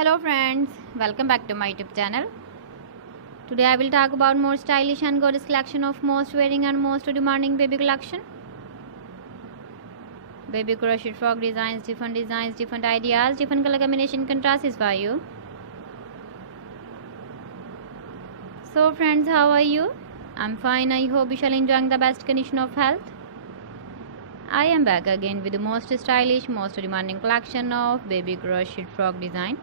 Hello friends, welcome back to my YouTube channel. Today I will talk about more stylish and gorgeous collection of most wearing and most demanding baby collection. Baby crochet frog designs, different ideas, different color combination contrasts for you. So friends, how are you? I'm fine. I hope you shall enjoying the best condition of health. I am back again with the most stylish, most demanding collection of baby crochet frog design.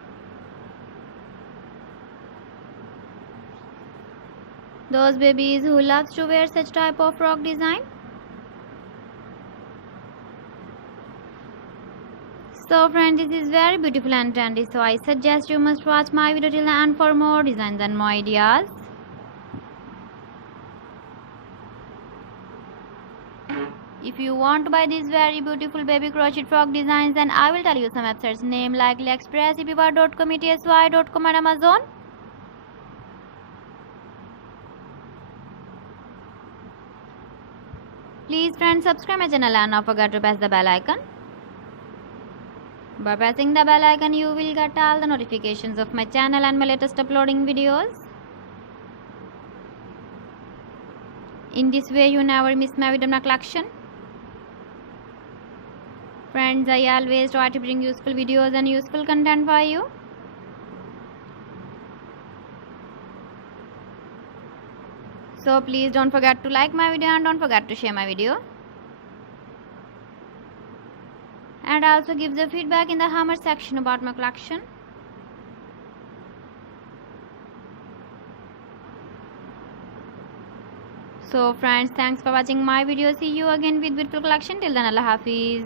Those babies who loves to wear such type of frog design. So friends, this is very beautiful and trendy, so I suggest you must watch my video till the end for more designs and more ideas. If you want to buy these very beautiful baby crochet frog designs, then I will tell you some websites name like AliExpress, eBay.com, etsy.com and Amazon. Please friends, subscribe my channel and not forget to press the bell icon. By pressing the bell icon, you will get all the notifications of my channel and my latest uploading videos. In this way, you never miss my video collection. Friends, I always try to bring useful videos and useful content for you. So please don't forget to like my video and don't forget to share my video. And also give the feedback in the comment section about my collection. So friends, thanks for watching my video. See you again with beautiful collection. Till then, Allah Hafiz.